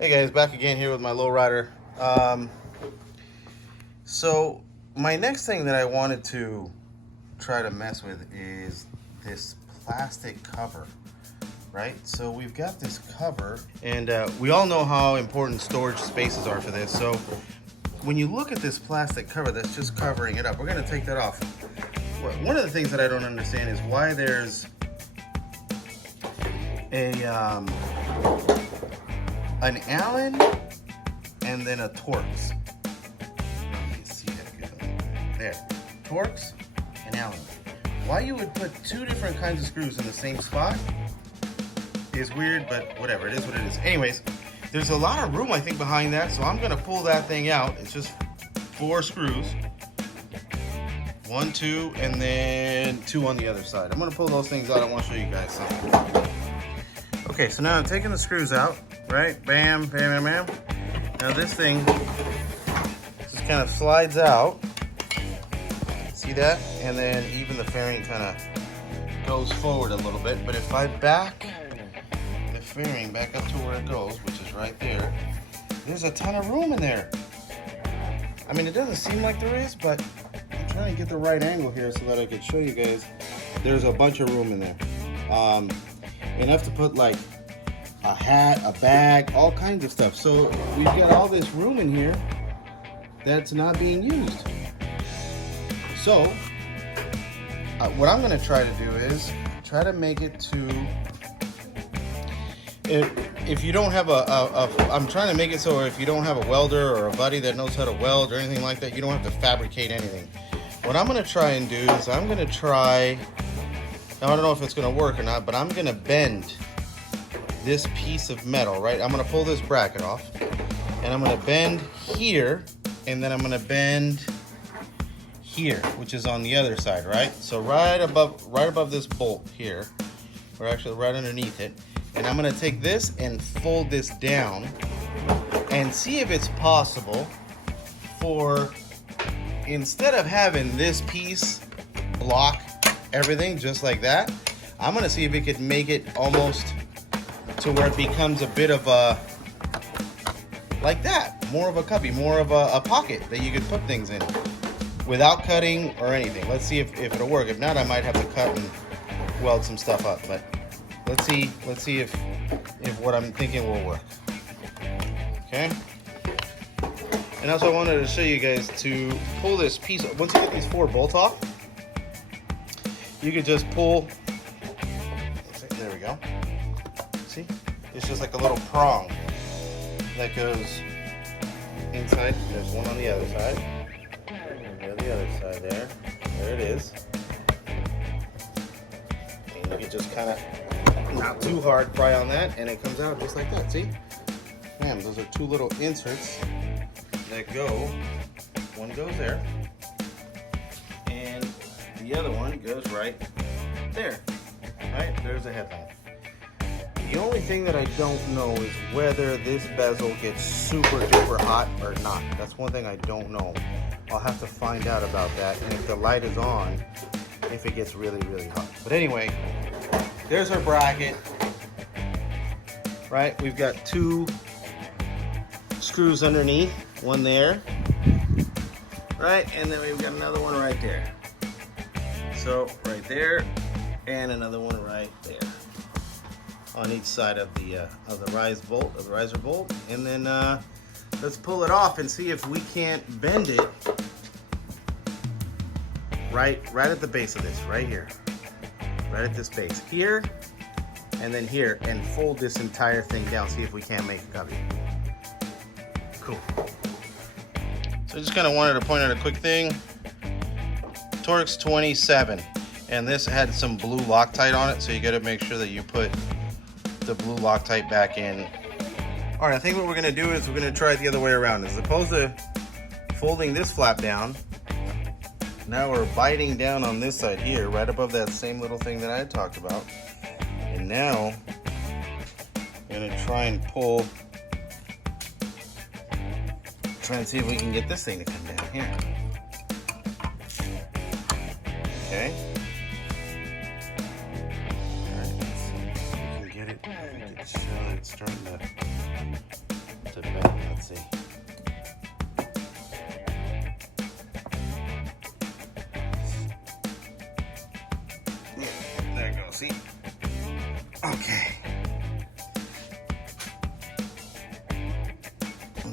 Hey guys, back again here with my lowrider. So my next thing that I wanted to try to mess with is this plastic cover, right? So we've got this cover, and we all know how important storage spaces are for this. So when you look at this plastic cover that's just covering it up, we're gonna take that off. One of the things that I don't understand is why there's an Allen and then a Torx. You can see that good. There, Torx and Allen. Why you would put two different kinds of screws in the same spot is weird, but whatever, it is what it is. Anyways, there's a lot of room I think behind that, so I'm gonna pull that thing out. It's just 4 screws. 1, 2, and then 2 on the other side. I'm gonna pull those things out. I wanna show you guys something. Okay, so now I'm taking the screws out, right? Bam, bam, bam, bam. Now this thing just kind of slides out. See that? And then even the fairing kind of goes forward a little bit. But if I back the fairing back up to where it goes, which is right there, there's a ton of room in there. I mean, it doesn't seem like there is, but I'm trying to get the right angle here so that I can show you guys. There's a bunch of room in there. Enough to put like a hat, a bag, all kinds of stuff. So we've got all this room in here that's not being used. So what I'm going to try to do is try to make it to, if you don't have I'm trying to make it so if you don't have a welder or a buddy that knows how to weld or anything like that, you don't have to fabricate anything. What I'm going to try and do is I'm going to try, now I don't know if it's going to work or not, but I'm going to bend this piece of metal, right? I'm going to pull this bracket off, and I'm going to bend here, and then I'm going to bend here, which is on the other side, right? So right above this bolt here, or actually right underneath it, and I'm going to take this and fold this down and see if it's possible for, instead of having this piece block everything just like that, I'm gonna see if it could make it almost to where it becomes a bit of a, like that, more of a cubby, more of a pocket that you could put things in without cutting or anything. Let's see if it'll work. If not, I might have to cut and weld some stuff up, but let's see if what I'm thinking will work. Okay, and also I wanted to show you guys to pull this piece. Once you get these 4 bolts off, you could just pull, there we go. See, it's just like a little prong that goes inside. There's one on the other side. And the other side there. There it is. And you can just kind of, not too hard, pry on that, and it comes out just like that. See? Bam, those are 2 little inserts that go. One goes there. And the other one goes right there. Right? There's the headlamp. The only thing that I don't know is whether this bezel gets super duper hot or not. That's one thing I don't know. I'll have to find out about that. And if the light is on, if it gets really, really hot. But anyway, there's our bracket. Right? We've got 2 screws underneath. One there. Right? And then we've got another one right there. So right there, and another one right there, on each side of the riser bolt, and then let's pull it off and see if we can't bend it right at the base of this, right here, right at this base here, and then here, and fold this entire thing down. See if we can't make a cubby. Cool. So I just kind of wanted to point out a quick thing. Torx 27, and this had some blue Loctite on it, so you got to make sure that you put the blue Loctite back in. All right, I think what we're going to do is we're going to try it the other way around. As opposed to folding this flap down, now we're biting down on this side here, right above that same little thing that I had talked about. And now I'm going to try and see if we can get this thing to come down here. Okay. All right, let's see if we can get it. I think it's starting to see. Okay.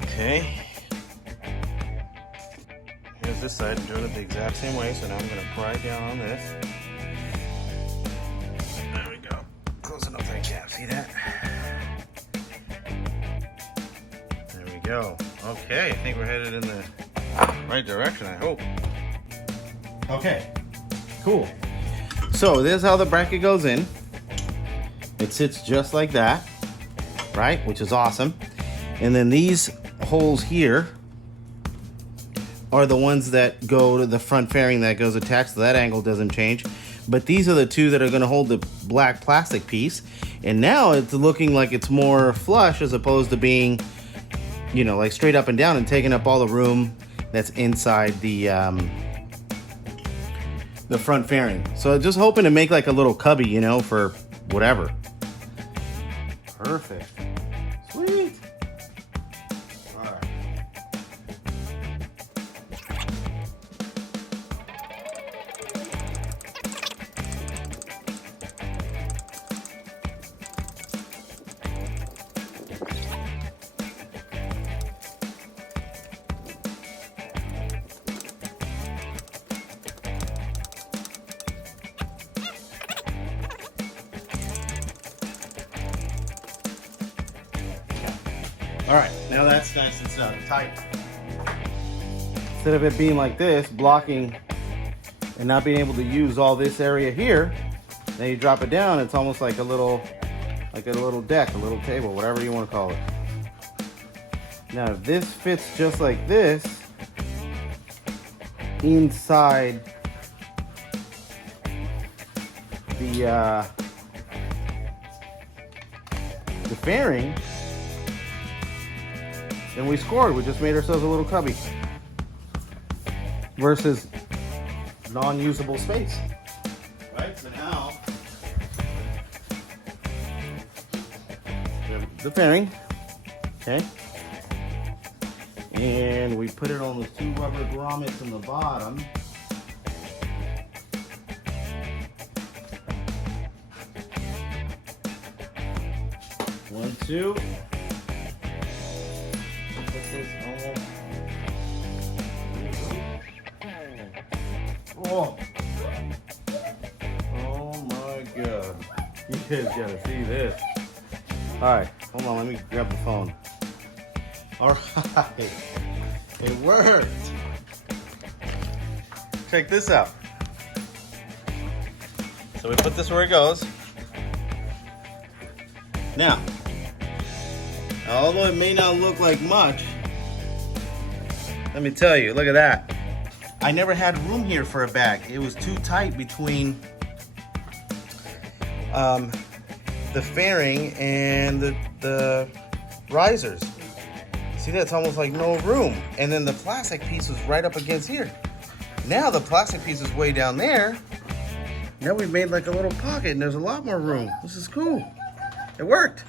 Okay. Here's this side. I'm doing it the exact same way. So now I'm going to pry down on this. There we go. Closing up that gap. See that? There we go. Okay. I think we're headed in the right direction, I hope. Okay. Cool. So this is how the bracket goes in. It sits just like that, right? Which is awesome. And then these holes here are the ones that go to the front fairing that goes attached, so that angle doesn't change. But these are the two that are going to hold the black plastic piece. And now it's looking like it's more flush as opposed to being, you know, like straight up and down and taking up all the room that's inside the front fairing. So just hoping to make like a little cubby, you know, for whatever. Perfect. Sweet. All right. All right, now that's nice and tight. Instead of it being like this, blocking and not being able to use all this area here, now you drop it down, it's almost like a little deck, a little table, whatever you want to call it. Now, if this fits just like this inside the fairing, and we scored. We just made ourselves a little cubby versus non-usable space. Right, so now we have the fairing, okay, and we put it on the two rubber grommets in the bottom. One, two. Oh. Oh my God. You guys gotta see this. Alright, hold on, let me grab the phone. Alright. It worked. Check this out. So we put this where it goes. Now, although it may not look like much, let me tell you, look at that. I never had room here for a bag. It was too tight between the fairing and the risers. See, that's almost like no room. And then the plastic piece was right up against here. Now the plastic piece is way down there. Now we've made like a little pocket and there's a lot more room. This is cool. It worked.